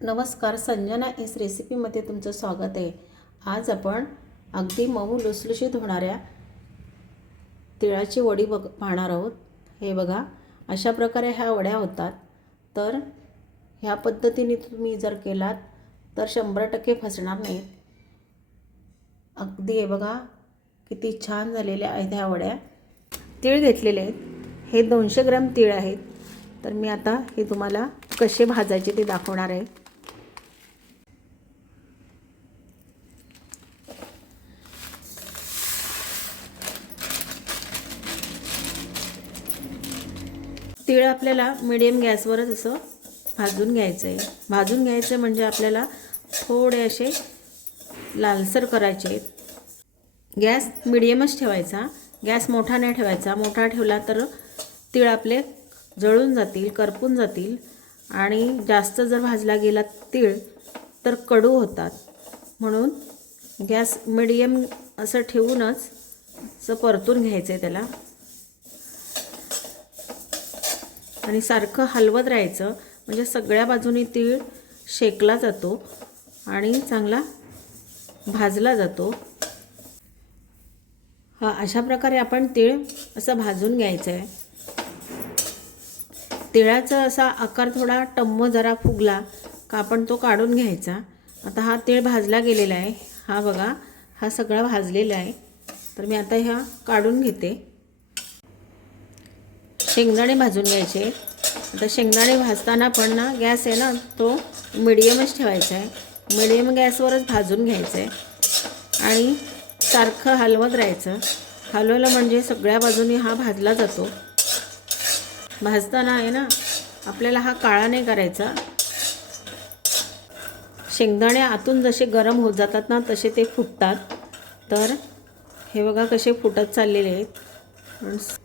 नमस्कार, संजना इस रेसिपीमध्ये तुमचं स्वागत आहे। आज आपण अगदी मऊ लुसलुशीत होणाऱ्या तिळाची वडी पाहणार आहोत। हे बघा, अशा प्रकारे ह्या वड्या होतात। तर ह्या पद्धतीने तुम्ही जर केलात तर 100% फसणार नाहीत। अगदी हे बघा किती छान झालेल्या आहेत ह्या वड्या। तीळ घेतलेले आहेत, हे 200 ग्रॅम तीळ आहेत। तर मी आता हे तुम्हाला कसे भाजायचे ते दाखवणार आहे। तीळ आपल्याला मीडियम गॅसवरच असं भाजून घ्यायचं आहे। भाजून घ्यायचं म्हणजे आपल्याला थोडे असे लालसर करायचे आहेत। गॅस मीडियमच ठेवायचा, गॅस मोठा नाही ठेवायचा। मोठा ठेवला तर तीळ आपले जळून जातील, करपून जातील आणि जास्त जर भाजला गेला तीळ तर कडू होतात। म्हणून गॅस मीडियम असं ठेवूनच असं परतून घ्यायचं आहे त्याला आणि सारखं हलवत राहायचं, म्हणजे सगळ्या बाजूनी तीळ शेकला जातो आणि चांगला भाजला जातो। अशा प्रकारे आपण तीळ असं भाजून घ्यायचं आहे। तिळाचा असा आकार थोडा टम्म जरा फुगला का आपण तो काढून घ्यायचा। आता हा तीळ भाजला गेलेला आहे, हा बघा हा सगळा भाजलेला आहे। तर मी आता ह्या काढून घेते। शेंगदाणे भाजून घ्यायचे। आता शेंगदाणे भाजताना पण ना गॅस आहे ना तो मीडियमच ठेवायचा आहे। मीडियम गॅसवरच भाजून घ्यायचं आहे आणि सारखं हलवत राहायचं। हलवलं म्हणजे सगळ्या बाजूनी हा भाजला जातो। भाजताना आहे ना आपल्याला हा काळा नाही करायचा। शेंगदाणे आतून जसे गरम होत जातात ना तसे ते फुटतात। तर हे बघा कसे फुटत चाललेले आहेत।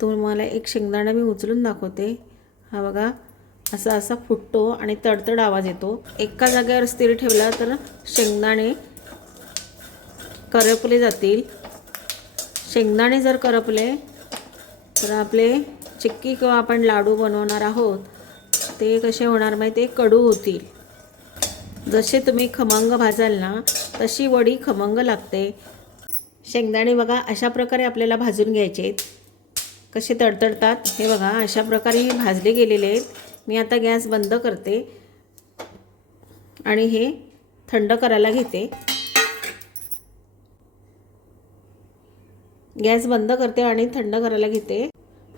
तुम्हाला एक शेंगदाणा मी उचलून दाखवते। हा बघा असा फुटतो आणि तडतड आवाज येतो। एका जागेवर स्थिर ठेवला तर शेंगदाणे करपले जातील। शेंगदाणे जर करपले तर आपले चिक्की किंवा आपण लाडू बनवणार आहोत ते कसे होणार माहिती आहे, कडू होतील। जसे तुम्ही खमंग भाजाल ना तशी वडी खमंग लागते। शेंगदाणे बघा अशा प्रकारे आपल्याला भाजून घ्यायचे आहेत, कसे तडतडतात हे बघा। अशा प्रकारे हे भाजले गेलेले आहेत। मी आता गॅस बंद करते आणि हे थंड करायला घेते। गॅस बंद करते आणि थंड करायला घेते।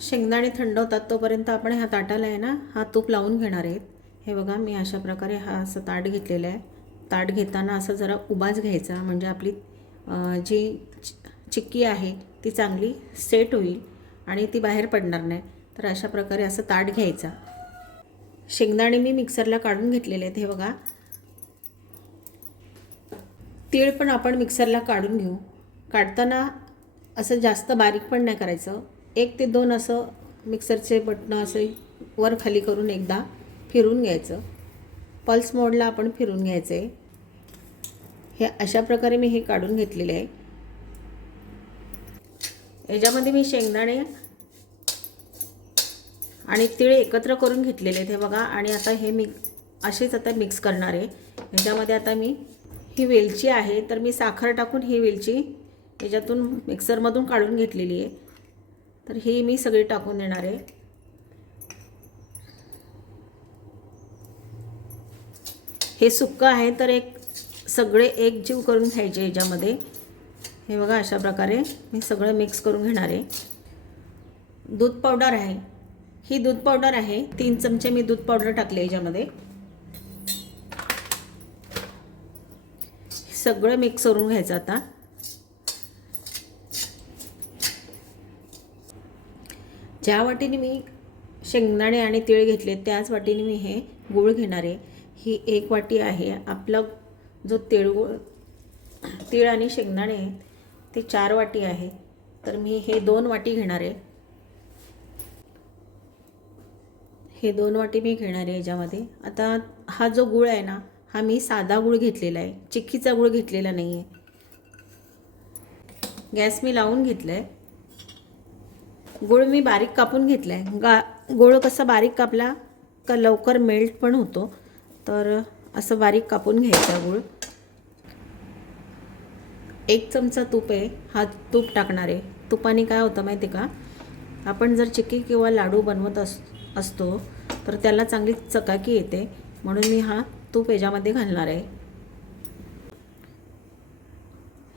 शेंगदाणे थंड होतात तोपर्यंत आपण ह्या ताटाला आहे ना हा तूप लावून घेणार आहेत। हे बघा मी अशा प्रकारे हा असं ताट घेतलेलं आहे। ताट घेताना असं जरा उभाच घ्यायचा, म्हणजे आपली जी चिक्की आहे ती चांगली सेट होईल आणि ती बाहेर पडणार नाही। तर अशा प्रकारे असं ताट घ्यायचा। शेंगदाणे मी मिक्सरला काढून घेतलेले आहेत। हे बघा तीळ पण आपण मिक्सरला काढून घेऊ। काढताना असं जास्त बारीक पण नाही करायचं। 1 ते 2 असं मिक्सरचे बटणं असे वर खाली करून एकदा फिरून घ्यायचं। पल्स मोडला आपण फिरून घ्यायचं आहे। हे अशा प्रकारे मी हे काढून घेतलेले आहे। याच्यामध्ये मी शेंगदाणे आणि तीळ एकत्र करून घेतलेले आहेत। हे बघा आणि आता हे असेच आता मिक्स करणार आहे। याच्यामध्ये आता मी ही वेलची आहे तर मी साखर टाकून ही वेलची याच्यातून मिक्सरमधून काढून घेतलेली आहे। तर ही मी सगळी टाकून देणार आहे। हे सुक्कं आहे तर सगळे एकजीव करून घ्यायचे याच्यामध्ये। हे बघा अशा प्रकारे मी सगळं मिक्स करून घेणार आहे। दूध पावडर आहे, ही दूध पावडर आहे। 3 चमचे मी दूध पावडर टाकले याच्यामध्ये। सगळं मिक्स करून घ्यायचं आता। ज्या वाटीने मी शेंगदाणे आणि तीळ घेतले त्याच वाटीने मी हे गूळ घेणार आहे। ही 1 वाटी आहे। आपला जो तीळ आणि शेंगदाणे ते 4 वाटी आहे, तर मी हे 2 वाटी घेणार आहे। हे 2 वाटी मी घेणार आहे याच्यामध्ये। आता हा जो गूळ आहे ना हा मी साधा गूळ घेतलेला आहे, चिक्कीचा गूळ घेतलेला नाही आहे। गॅस मी लावून घेतला आहे। गूळ मी बारीक कापून घेतला आहे। गूळ कसा बारीक कापला का लवकर मेल्ट पण होतो। तर असं बारीक कापून घ्यायचा गूळ. 1 चमचा तूप आहे, हा तूप टाकणार आहे. तुपाने काय होतं माहिती का, आपण जर चिक्की किंवा लाडू बनवत असतो तर त्याला चांगली चकाकी येते, म्हणून मी हा तूप याच्यामध्ये घालणार आहे.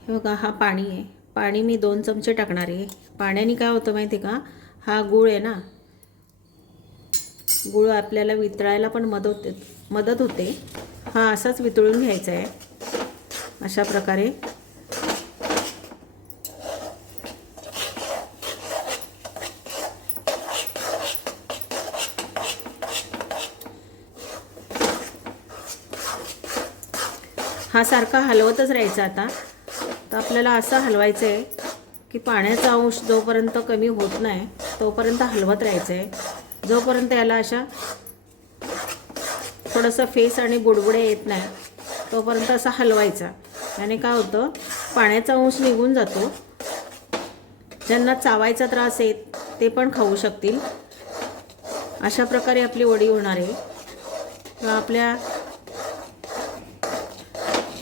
हे बघा, हा पाणी आहे. पाणी मी 2 चमचे टाकणार आहे. पाण्याने काय होतं माहिती का, हा गूळ आहे ना, गूळ आपल्याला वितळायला पण मदत होते. हा असाच वितळून घ्यायचा आहे अशा प्रकारे. हा सारखा हलवतच राहायचा. आता तर आपल्याला असं हलवायचं आहे की पाण्याचा अंश जोपर्यंत कमी होत नाही तोपर्यंत हलवत राहायचं आहे. जोपर्यंत याला अशा थोडंसं फेस आणि बुडबुडे येत नाही तोपर्यंत असा हलवायचा. याने काय होतं, पाण्याचा अंश निघून जातो. ज्यांना चावायचा त्रास आहे ते पण खाऊ शकतील. अशा प्रकारे आपली वडी होणार आहे.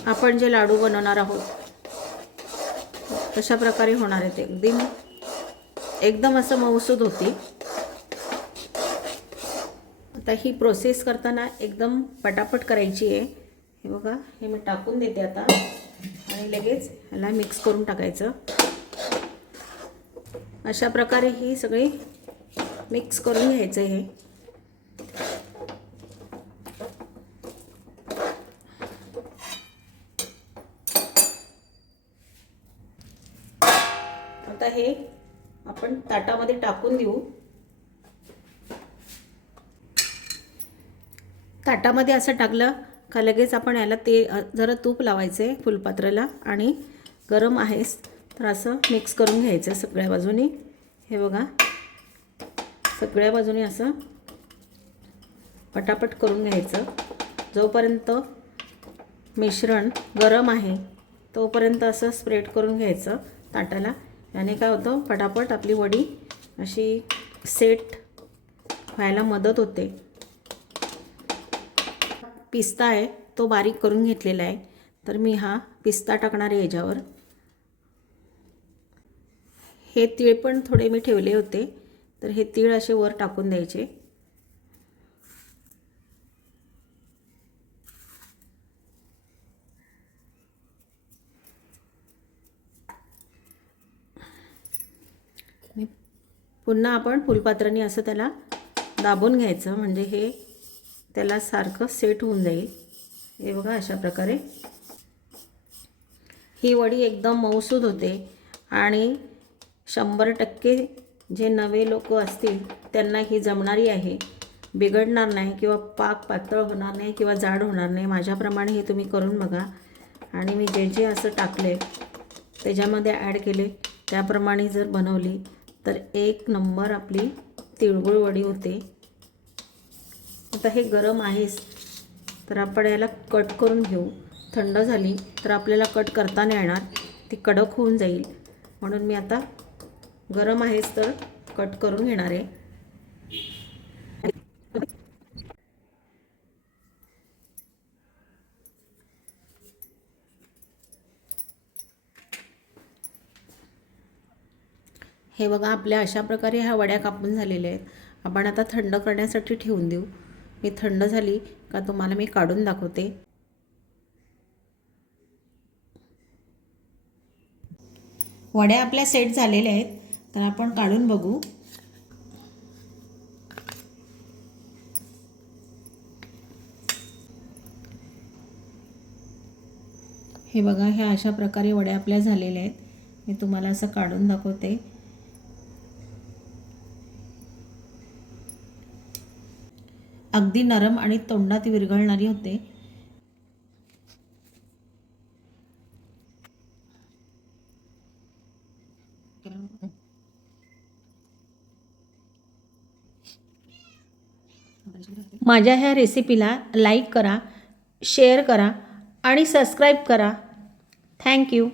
आपण जे लाडू बनवणार आहोत तशा प्रकारे होणार आहे ते. एकदम असं मऊसूद होती. आता ही प्रोसेस करताना एकदम पटापट करायची आहे. हे बघा, हे मी टाकून देते आता आणि लगेच ह्याला मिक्स करून टाकायचं. अशा प्रकारे ही सगळी मिक्स करून घ्यायचं आहे. आता हे आपण ताटामध्ये टाकून देऊ. ताटामध्ये असं टाकलं का लगेच आपण याला जरा तूप लावायचं आहे फुलपात्राला आणि गरम आहेस तर असं मिक्स करून घ्यायचं सगळ्या बाजूनी. हे बघा, सगळ्या बाजूनी असं पटापट करून घ्यायचं. जोपर्यंत मिश्रण गरम आहे तोपर्यंत असं स्प्रेड करून घ्यायचं ताटाला. याने काय होतं, पटापट आपली वडी अशी सेट व्हायला मदत होते. पिस्ता आहे तो बारीक करून घेतलेला आहे, तर मी हा पिस्ता टाकणार आहे याच्यावर. हे तीळ पण थोडे मी ठेवले होते, तर हे तीळ असे वर टाकून द्यायचे. पुन्हा आपण फुलपात्राने असं त्याला दाबून घ्यायचं, म्हणजे हे त्याला सारखं सेट होऊन जाईल. हे बघा, अशा प्रकारे ही वडी एकदम मऊसूद होते आणि 100% जे नवे लोक असतील त्यांना ही जमणारी आहे. बिघडणार नाही किंवा पाक पातळ होणार नाही किंवा जाड होणार नाही. माझ्याप्रमाणे हे तुम्ही करून बघा. आणि मी जे जे असं टाकले त्याच्यामध्ये ॲड केले त्याप्रमाणे जर बनवली तर 1 नंबर आपली तिळगुळ वडी होते. आता हे गरम आहेच तर आपण याला कट करून घेऊ. थंड झाली तर आपल्याला कट करता नाही येणार, ती कडक होऊन जाईल. म्हणून मी आता गरम आहेच तर कट करून घेणार आहे. हे बघा, आपल्या अशा प्रकारे ह्या वड्या कापून झालेल्या आहेत. आपण आता थंड करण्यासाठी ठेवून देऊ. मी थंड झाली का तुम्हाला मी काढून दाखवते. वड्या आपल्या सेट झालेल्या आहेत, तर आपण काढून बघू. हे बघा, ह्या अशा प्रकारे वड्या आपल्या झालेल्या आहेत. मी तुम्हाला असं काढून दाखवते. अगदी नरम आणि तोंडात विरघळणारी होते. माझ्या ह्या रेसिपीला लाईक करा, शेअर करा आणि सबस्क्राईब करा. थँक्यू.